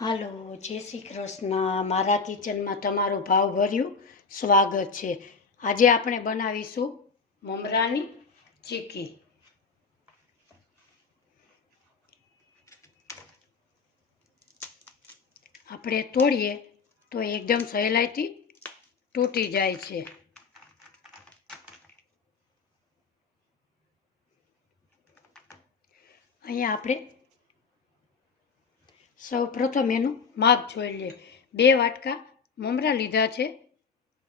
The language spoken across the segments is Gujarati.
હાલો, જય શ્રી કૃષ્ણ. મારા કિચનમાં તમારું ભાવભર્યું સ્વાગત છે. આજે આપણે બનાવીશું મમરાની ચીક્કી. આપણે તોડીએ તો એકદમ સહેલાઈથી તૂટી જાય છે. અહીંયા આપણે સૌ પ્રથમ એનું માપ જોઈ લઈએ. 2 વાટકા મમરા લીધા છે.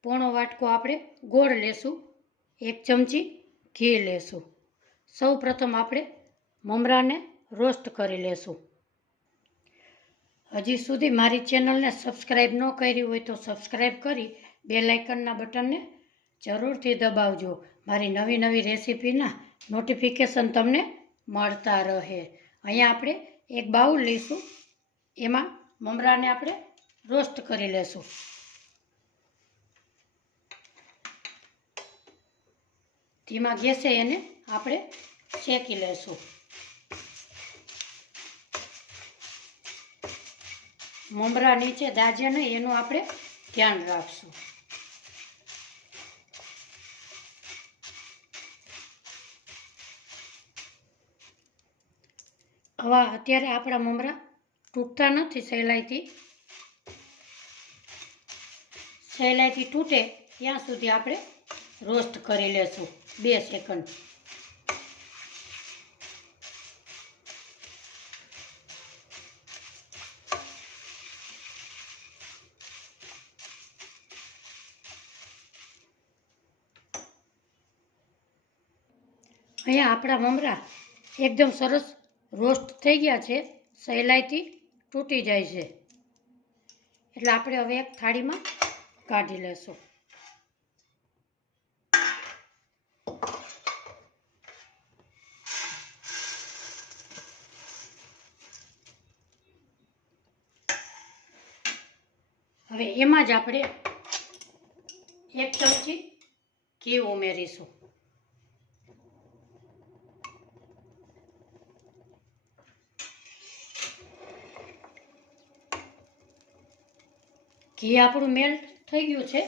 પોણો વાટકો આપણે ગોળ લેશું. 1 ચમચી ઘી લેશું. સૌ પ્રથમ આપણે મમરાને રોસ્ટ કરી લેશું. હજી સુધી મારી ચેનલને સબસ્ક્રાઈબ ન કરી હોય તો સબસ્ક્રાઈબ કરી બેલ આઇકનના બટનને જરૂરથી દબાવજો. મારી નવી નવી રેસીપીના નોટિફિકેશન તમને મળતા રહે. અહીંયા આપણે એક બાઉલ લઈશું. એમાં મમરાને આપણે રોસ્ટ કરી લેશું. ધીમા ગેસે એને આપણે શેકી લેશું. મમરા નીચે દાજે નહીં એનું આપણે ધ્યાન રાખશું. હવે અત્યારે આપણા મમરા તૂટતા નથી સહેલાઈથી તૂટે ત્યાં સુધી આપણે રોસ્ટ કરી લેશું 2 સેકન્ડ. અહીંયા આપણા મમરા એકદમ સરસ રોસ્ટ થઈ ગયા છે. સહેલાઈથી તૂટી જાય છે. એટલે આપણે હવે એક થાળીમાં કાઢી લેશું. હવે એમાં જ આપણે 1 ચમચી ઘી ઉમેરીશું. ઘી આપણું મેલ્ટ થઈ ગયું છે.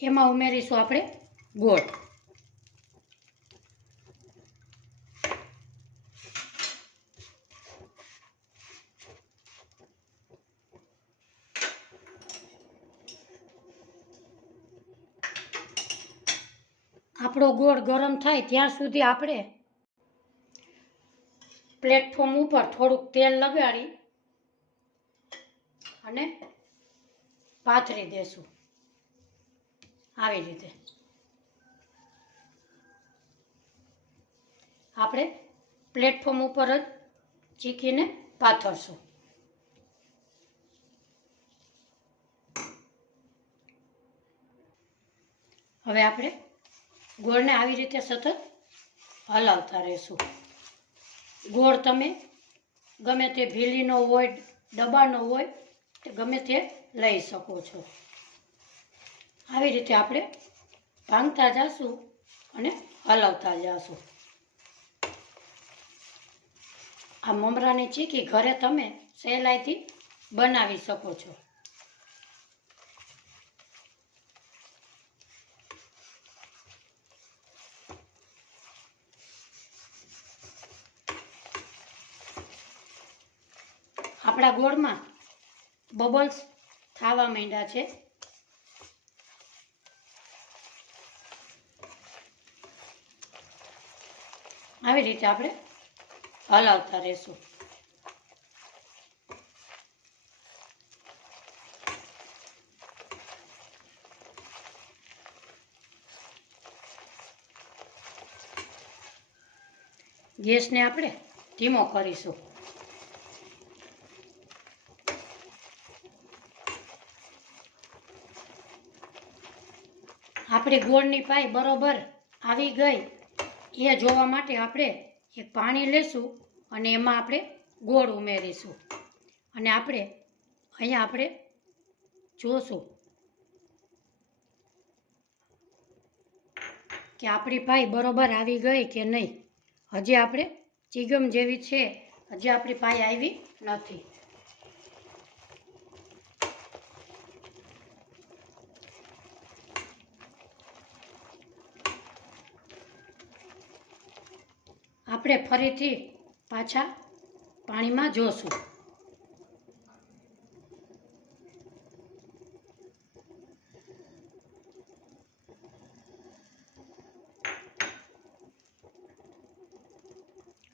એમાં ઉમેરીશું આપણે ગોળ. આપણો ગોળ ગરમ થાય ત્યાં સુધી આપણે પ્લેટફોર્મ ઉપર થોડુંક તેલ લગાડી અને પાથરી દેશું. આવી રીતે આપણે પ્લેટફોર્મ ઉપર જ ચીકીને પાથરશું. હવે આપણે ગોળને આવી રીતે સતત હલાવતા રહેશું. ગોળ તમે ગમે તે ભીલીનો હોય, ડબ્બાનો હોય, ગમે તે લઈ શકો છો. આવી રીતે આપણે ભાંગતા જઈશું અને હલાવતા જઈશું. આ મમરાની ચીક્કી ઘરે તમે સહેલાઈથી બનાવી શકો છો. આપણા ગોળમાં બબલ્સ થવા માંડ્યા છે. આવી રીતે આપણે હલાવતા રહેશું. ગેસને આપણે ધીમો કરીશું. આપણી ગોળની પાઈ બરોબર આવી ગઈ એ જોવા માટે આપણે એક પાણી લેશું અને એમાં આપણે ગોળ ઉમેરીશું. અને અહીંયા આપણે જોશું કે આપણી પાઈ બરોબર આવી ગઈ કે નહીં. હજી આપણે ચીગમ જેવી છે, હજી આપણી પાઈ આવી નથી. આપણે ફરીથી પાછા પાણીમાં જોશું.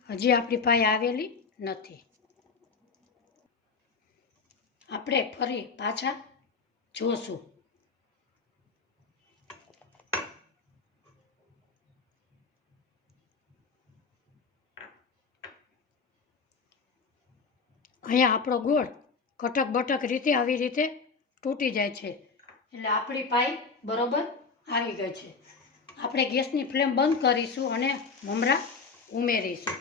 હજી આપણી પાસે આવેલી નથી. આપણે ફરી પાછા જોશું. અહીંયા આપણો ગોળ કટક બટક રીતે આવી રીતે તૂટી જાય છે, એટલે આપણી પાઈ બરોબર આવી ગઈ છે. આપણે ગેસની ફ્લેમ બંધ કરીશું અને મમરા ઉમેરીશું.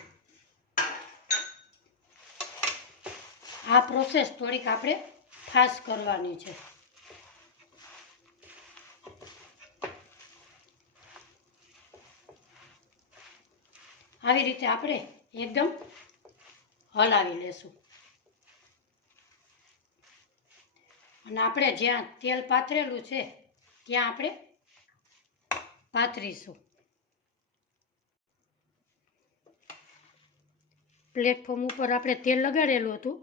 આ પ્રોસેસ થોડીક આપણે ફાસ્ટ કરવાની છે. આવી રીતે આપણે એકદમ હલાવી લેશું અને આપણે જ્યાં તેલ પાથરેલું છે ત્યાં આપણે પાથરીશું. પ્લેટફોર્મ ઉપર આપણે તેલ લગાડેલું હતું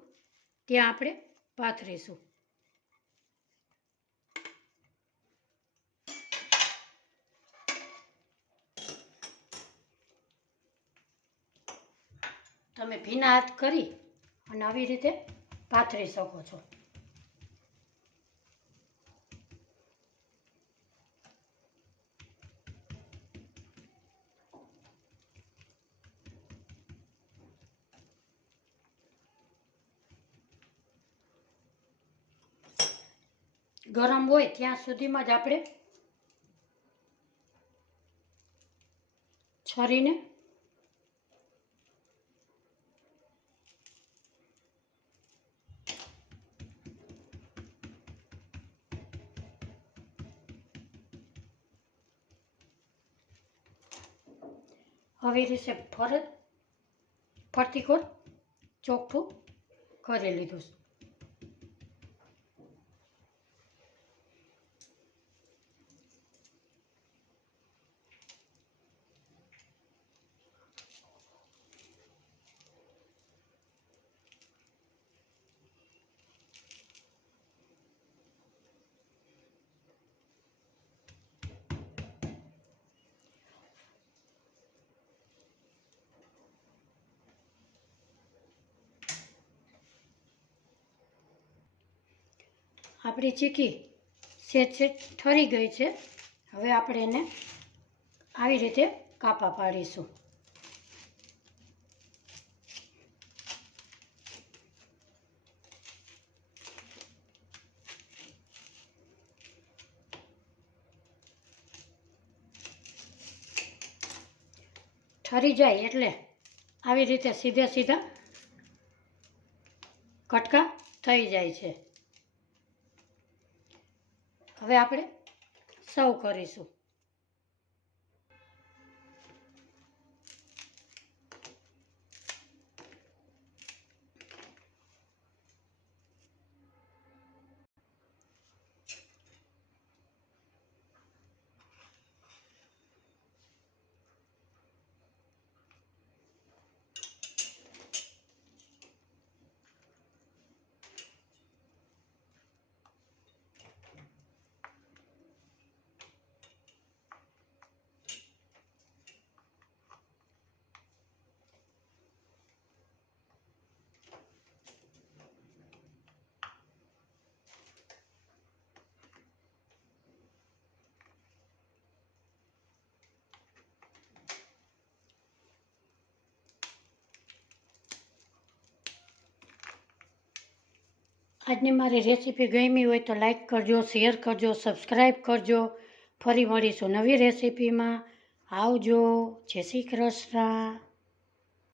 ત્યાં આપણે પાથરીશું. તમે ભીના હાથ કરી અને આવી રીતે પાથરી શકો છો. ગરમ હોય ત્યાં સુધીમાં જ આપણે છરીને આવી રીતે ફરતી કોર ચોખ્ખું કરી લીધું. આપણી ચીકી સેજ ઠરી ગઈ છે. હવે આપણે એને આવી રીતે કાપા પાડીશું. ઠરી જાય એટલે આવી રીતે સીધા કટકા થઈ જાય છે. હવે આપણે સર્વ કરીશું. આજની મારી રેસીપી ગમી હોય તો લાઈક કરજો, શેર કરજો, સબસ્ક્રાઈબ કરજો. ફરી મળીશું નવી રેસીપીમાં. આવજો. જય શ્રી કૃષ્ણ.